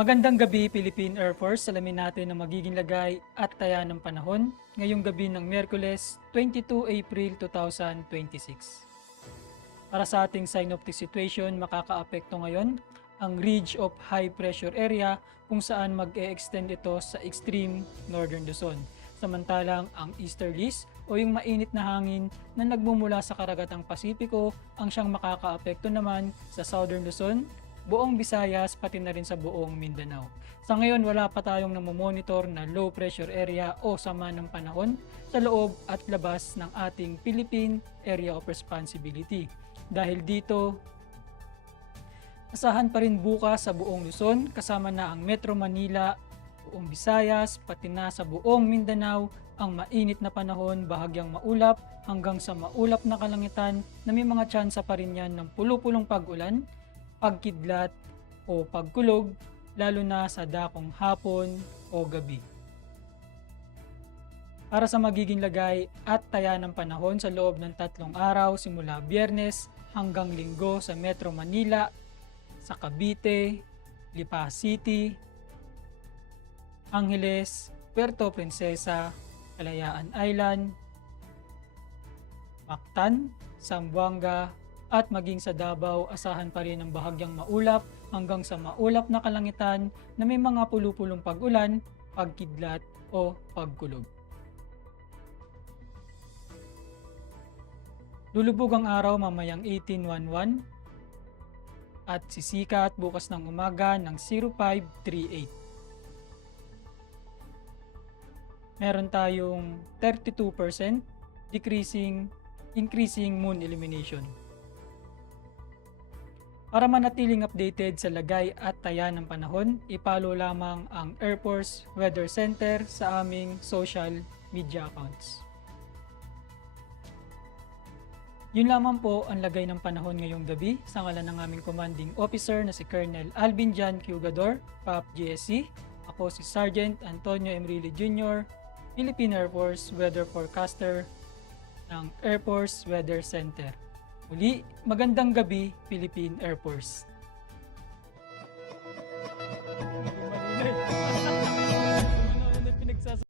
Magandang gabi, Philippine Air Force. Alamin natin ang magiging lagay at taya ng panahon ngayong gabi ng Miyerkules, 22 April 2026. Para sa ating synoptic situation, makakaapekto ngayon ang Ridge of High Pressure Area kung saan mag-e-extend ito sa extreme northern Luzon. Samantalang ang easterlies o yung mainit na hangin na nagmumula sa karagatang Pasipiko ang siyang makakaapekto naman sa southern Luzon, buong Visayas pati na rin sa buong Mindanao. Sa ngayon wala pa tayong namomonitor na low pressure area o sama ng panahon sa loob at labas ng ating Philippine Area of Responsibility. Dahil dito, asahan pa rin bukas sa buong Luzon kasama na ang Metro Manila, buong Visayas, pati na sa buong Mindanao ang mainit na panahon, bahagyang maulap hanggang sa maulap na kalangitan na may mga tsansa pa rin yan ng pulupulong pag-ulan, pagkidlat o pagkulog lalo na sa dakong hapon o gabi. Para sa magiging lagay at taya ng panahon sa loob ng 3 araw simula Biyernes hanggang Linggo sa Metro Manila, sa Cavite, Lipa City, Angeles, Puerto Princesa, Kalayaan Island, Mactan, Zamboanga, at maging sa Davao, asahan pa rin ang bahagyang maulap hanggang sa maulap na kalangitan na may mga pulupulong pag-ulan, pagkidlat o pagkulog. Lulubog ang araw mamayang 18:11 at sisikat bukas ng umaga ng 0538. Meron tayong 32% increasing moon illumination. Para manatiling updated sa lagay at taya ng panahon, ipalo lamang ang Air Force Weather Center sa aming social media accounts. Yun lamang po ang lagay ng panahon ngayong gabi sa ngalan ng aming commanding officer na si Colonel Alvin Jan Cugador, PAP GSC. Ako si Sergeant Antonio Emrile Jr., Philippine Air Force Weather Forecaster ng Air Force Weather Center. Muli, magandang gabi, Philippine Air Force.